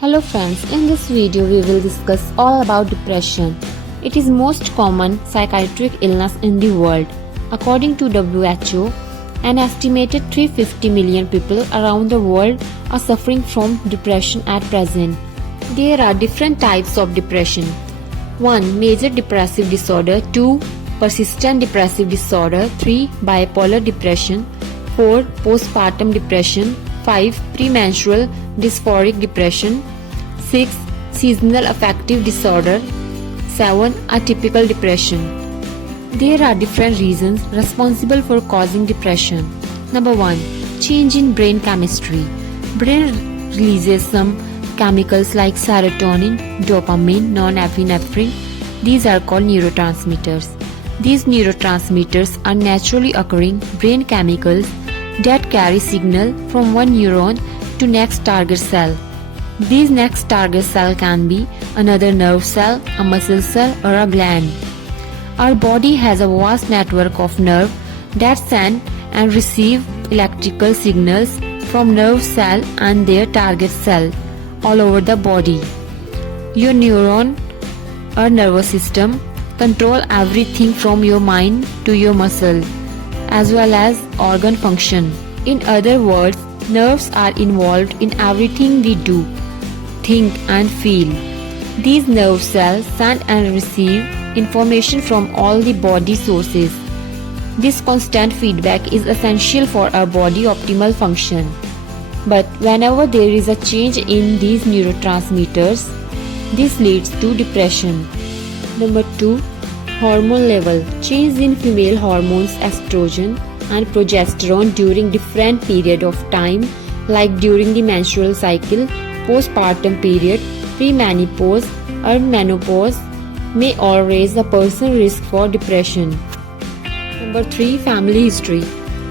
Hello friends, in this video we will discuss all about depression. It is most common psychiatric illness in the world. According to WHO, an estimated 350 million people around the world are suffering from depression at present. There are different types of depression. 1. Major depressive disorder. 2. Persistent depressive disorder. 3. Bipolar depression. 4. Postpartum depression. 5. Premenstrual dysphoric depression. 6. Seasonal affective disorder. 7. Atypical depression. There are different reasons responsible for causing depression. Number 1. Change in brain chemistry. Brain releases some chemicals like serotonin, dopamine, norepinephrine. These are called neurotransmitters. These neurotransmitters are naturally occurring brain chemicals that carry signal from one neuron to next target cell. These next target cell can be another nerve cell, a muscle cell, or a gland. Our body has a vast network of nerves that send and receive electrical signals from nerve cell and their target cell all over the body. Your neuron or nervous system control everything from your mind to your muscle, as well as organ function. In other words, nerves are involved in everything we do, think and feel. These nerve cells send and receive information from all the body sources. This constant feedback is essential for our body optimal function. But whenever there is a change in these neurotransmitters, this leads to depression. Number 2. Hormone level. Change in female hormones estrogen and progesterone during different period of time, like during the menstrual cycle, postpartum period, premenopause or menopause, may all raise a person's risk for depression. Number 3. Family history.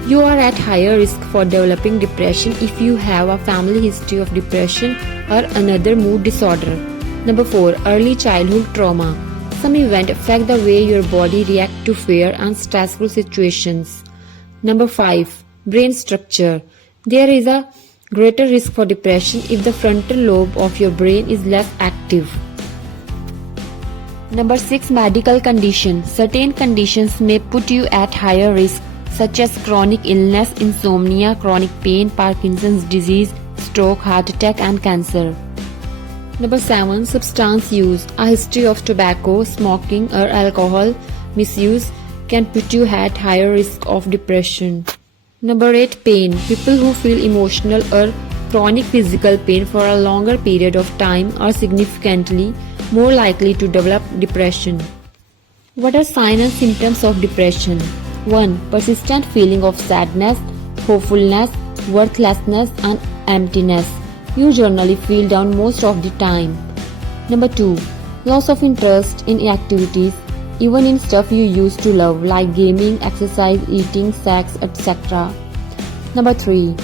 You are at higher risk for developing depression if you have a family history of depression or another mood disorder. Number 4. Early childhood trauma. Some events affect the way your body reacts to fear and stressful situations. Number 5. Brain structure. There is a greater risk for depression if the frontal lobe of your brain is less active. Number 6. Medical condition. Certain conditions may put you at higher risk, such as chronic illness, insomnia, chronic pain, Parkinson's disease, stroke, heart attack and cancer. Number 7. Substance use. A history of tobacco, smoking or alcohol misuse can put you at higher risk of depression. Number 8. Pain. People who feel emotional or chronic physical pain for a longer period of time are significantly more likely to develop depression. What are signs and symptoms of depression? 1. Persistent feeling of sadness, hopelessness, worthlessness and emptiness. You generally feel down most of the time. Number 2. Loss of interest in activities, even in stuff you used to love, like gaming, exercise, eating, sex, etc. Number 3.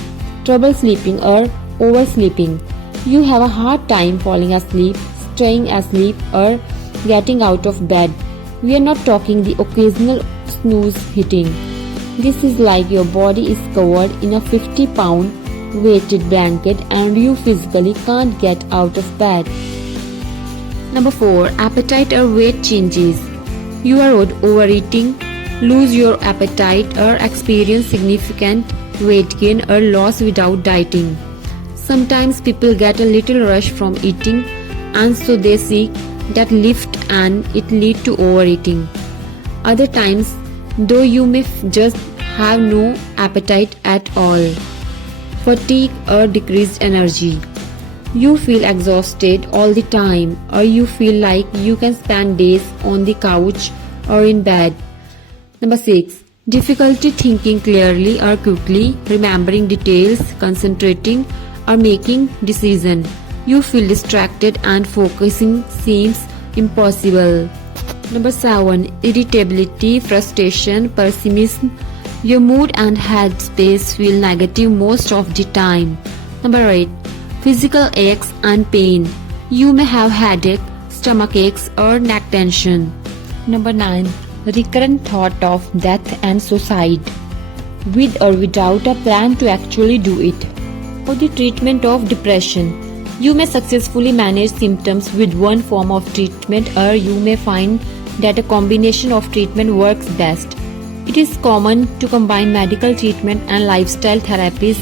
Trouble sleeping or oversleeping. You have a hard time falling asleep, staying asleep or getting out of bed. We are not talking the occasional snooze hitting. This is like your body is covered in a 50-pound weighted blanket and you physically can't get out of bed. Number 4. Appetite or weight changes. You are overeating, lose your appetite or experience significant weight gain or loss without dieting. Sometimes people get a little rush from eating and so they seek that lift and it leads to overeating. Other times, though, you may just have no appetite at all. Fatigue or decreased energy. You feel exhausted all the time or you feel like you can spend days on the couch or in bed. Number 6. Difficulty thinking clearly or quickly, remembering details, concentrating or making decisions. You feel distracted and focusing seems impossible. Number 7. Irritability, frustration, pessimism. Your mood and headspace feel negative most of the time. Number 8. Physical aches and pain. You may have headache, stomach aches or neck tension. Number 9. Recurrent thought of death and suicide, with or without a plan to actually do it. For the treatment of depression, You may successfully manage symptoms with one form of treatment, or you may find that a combination of treatment works best. It is common to combine medical treatment and lifestyle therapies.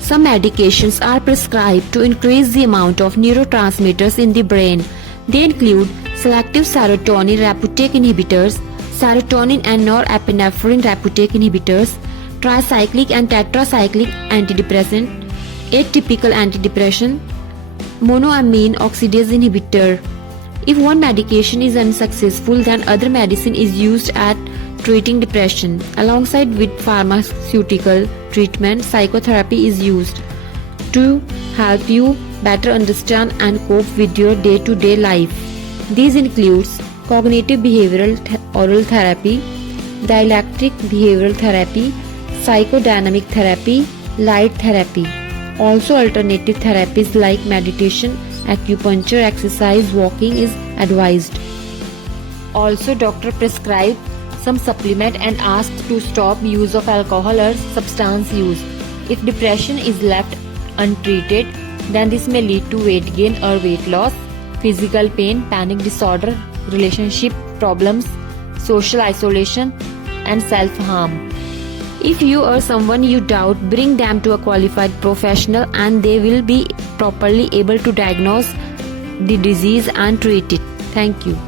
Some medications are prescribed to increase the amount of neurotransmitters in the brain. They include selective serotonin reuptake inhibitors, serotonin and norepinephrine reuptake inhibitors, tricyclic and tetracyclic antidepressant, atypical antidepressant, monoamine oxidase inhibitor. If one medication is unsuccessful, then other medicine is used at treating depression. Alongside with pharmaceutical treatment, psychotherapy is used to help you better understand and cope with your day-to-day life. These includes cognitive behavioral oral therapy, dialectic behavioral therapy, psychodynamic therapy, light therapy. Also, alternative therapies like meditation, acupuncture, exercise, walking is advised. Also, doctor prescribe some supplement and ask to stop use of alcohol or substance use. If depression is left untreated, then this may lead to weight gain or weight loss, physical pain, panic disorder, relationship problems, social isolation, and self-harm. If you or someone you doubt, bring them to a qualified professional and they will be properly able to diagnose the disease and treat it. Thank you.